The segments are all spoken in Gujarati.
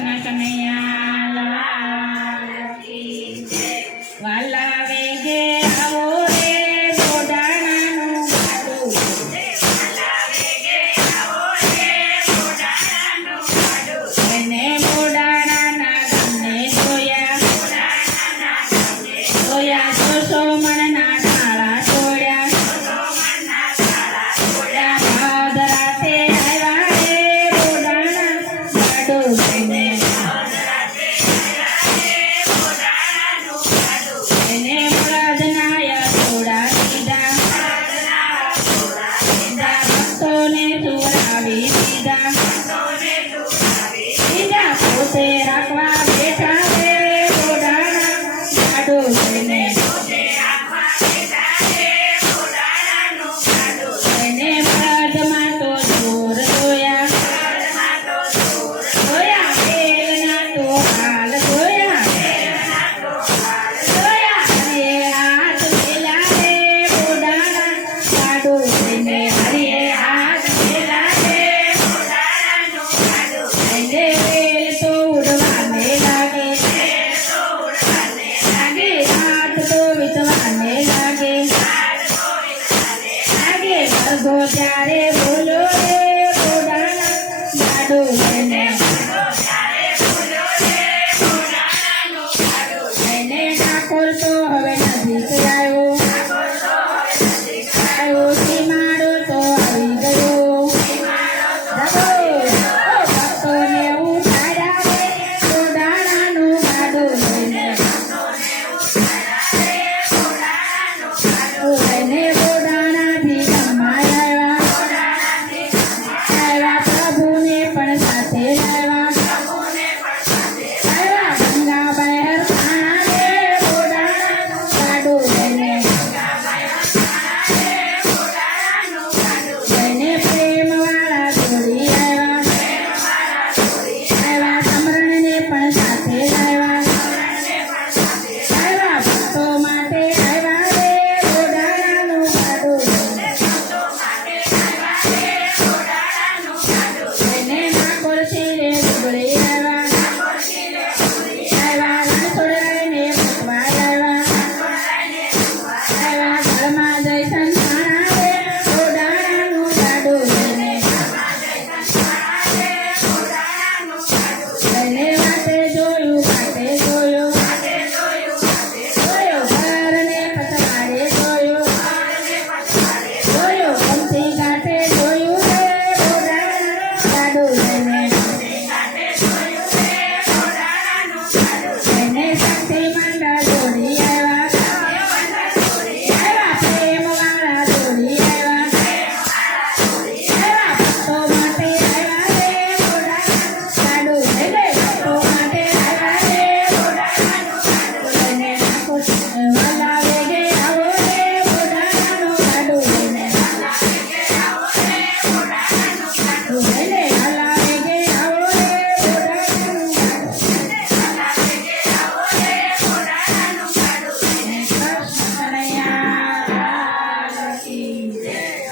Sasana Kanaya એને પ્રાર્થનાયા થોડા દીધા ભક્તોને સુવડાવી દીધા જાગો ત્યારે બોલો રે ગોડાના લાડો લઈને લઈને ઠાકોર તો હવે નજીક આવ્યો આવ્યો છે.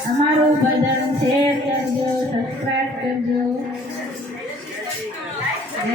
અમારું બદન શેર કરજો સબસ્ક્રાઈબ કરજો